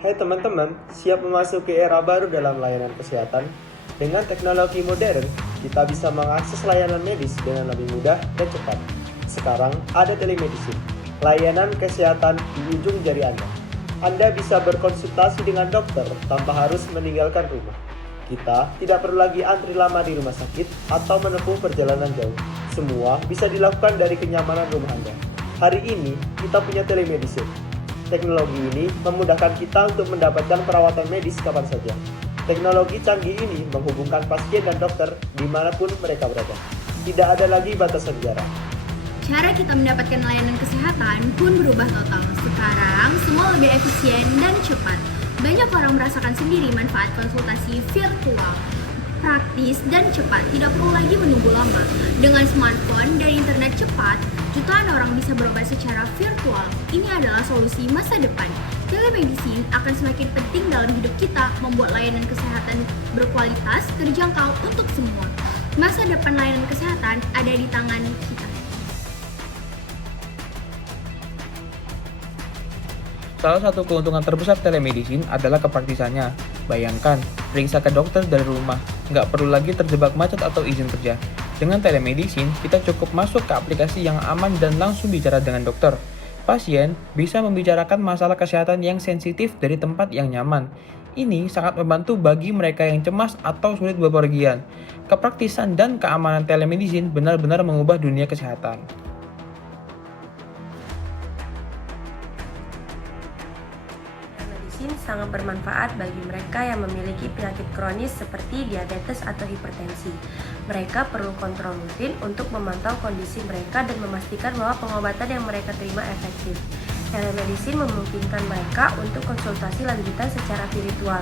Hai teman-teman, siap memasuki era baru dalam layanan kesehatan? Dengan teknologi modern, kita bisa mengakses layanan medis dengan lebih mudah dan cepat. Sekarang ada telemedicine, layanan kesehatan di ujung jari Anda. Anda bisa berkonsultasi dengan dokter tanpa harus meninggalkan rumah. Kita tidak perlu lagi antri lama di rumah sakit atau menempuh perjalanan jauh. Semua bisa dilakukan dari kenyamanan rumah Anda. Hari ini, kita punya telemedicine. Teknologi ini memudahkan kita untuk mendapatkan perawatan medis kapan saja. Teknologi canggih ini menghubungkan pasien dan dokter dimanapun mereka berada. Tidak ada lagi batasan jarak. Cara kita mendapatkan layanan kesehatan pun berubah total. Sekarang, semua lebih efisien dan cepat. Banyak orang merasakan sendiri manfaat konsultasi virtual. Praktis dan cepat, tidak perlu lagi menunggu lama. Dengan smartphone dan internet cepat, jutaan orang bisa berobat secara virtual. Ini adalah solusi masa depan. Telemedicine akan semakin penting dalam hidup kita, membuat layanan kesehatan berkualitas, terjangkau untuk semua. Masa depan layanan kesehatan ada di tangan kita. Salah satu keuntungan terbesar telemedicine adalah kepraktisannya. Bayangkan, periksa ke dokter dari rumah, nggak perlu lagi terjebak macet atau izin kerja. Dengan telemedicine, kita cukup masuk ke aplikasi yang aman dan langsung bicara dengan dokter. Pasien bisa membicarakan masalah kesehatan yang sensitif dari tempat yang nyaman. Ini sangat membantu bagi mereka yang cemas atau sulit bepergian. Kepraktisan dan keamanan telemedicine benar-benar mengubah dunia kesehatan. Telemedicine sangat bermanfaat bagi mereka yang memiliki penyakit kronis seperti diabetes atau hipertensi. Mereka perlu kontrol rutin untuk memantau kondisi mereka dan memastikan bahwa pengobatan yang mereka terima efektif. Telemedicine memungkinkan mereka untuk konsultasi lanjutan secara virtual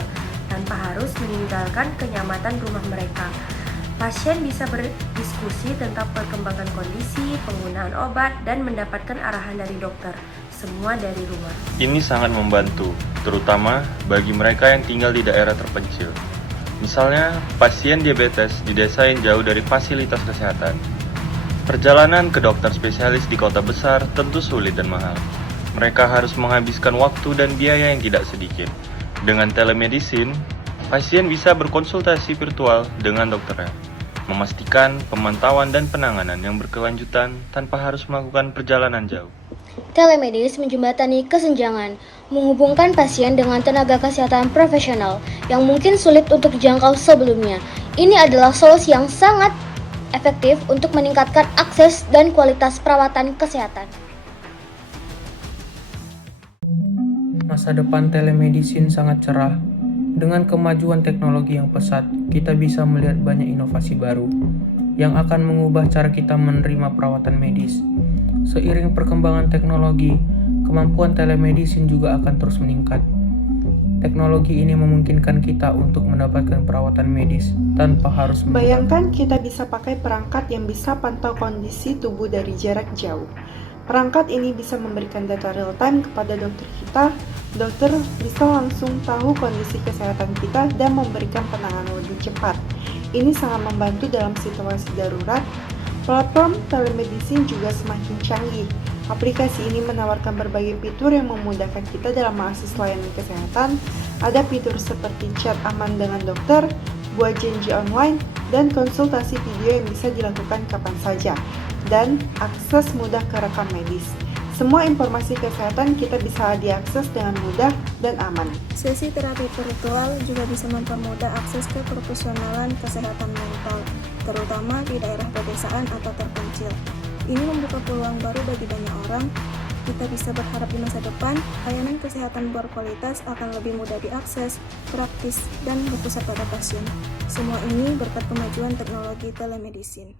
tanpa harus meninggalkan kenyamanan rumah mereka. Pasien bisa berdiskusi tentang perkembangan kondisi, penggunaan obat, dan mendapatkan arahan dari dokter, semua dari rumah. Ini sangat membantu, terutama bagi mereka yang tinggal di daerah terpencil. Misalnya, pasien diabetes di desa yang jauh dari fasilitas kesehatan. Perjalanan ke dokter spesialis di kota besar tentu sulit dan mahal. Mereka harus menghabiskan waktu dan biaya yang tidak sedikit. Dengan telemedicine, pasien bisa berkonsultasi virtual dengan dokternya, memastikan pemantauan dan penanganan yang berkelanjutan tanpa harus melakukan perjalanan jauh. Telemedis menjembatani kesenjangan, menghubungkan pasien dengan tenaga kesehatan profesional yang mungkin sulit untuk dijangkau sebelumnya. Ini adalah solusi yang sangat efektif untuk meningkatkan akses dan kualitas perawatan kesehatan. Masa depan telemedicine sangat cerah. Dengan kemajuan teknologi yang pesat, kita bisa melihat banyak inovasi baru yang akan mengubah cara kita menerima perawatan medis. Seiring perkembangan teknologi, kemampuan telemedicine juga akan terus meningkat. Teknologi ini memungkinkan kita untuk mendapatkan perawatan medis tanpa harus Bayangkan kita bisa pakai perangkat yang bisa pantau kondisi tubuh dari jarak jauh. Perangkat ini bisa memberikan data real-time kepada dokter kita. Dokter bisa langsung tahu kondisi kesehatan kita dan memberikan penanganan lebih cepat. Ini sangat membantu dalam situasi darurat. Platform telemedicine juga semakin canggih. Aplikasi ini menawarkan berbagai fitur yang memudahkan kita dalam mengakses layanan kesehatan. Ada fitur seperti chat aman dengan dokter, buat janji online, dan konsultasi video yang bisa dilakukan kapan saja, dan akses mudah ke rekam medis. Semua informasi kesehatan kita bisa diakses dengan mudah dan aman. Sesi terapi virtual juga bisa mempermudah akses ke profesionalan kesehatan mental, terutama di daerah pedesaan atau terpencil. Ini membuka peluang baru bagi banyak orang. Kita bisa berharap di masa depan, layanan kesehatan berkualitas akan lebih mudah diakses, praktis, dan berpusat pada pasien. Semua ini berkat kemajuan teknologi telemedicine.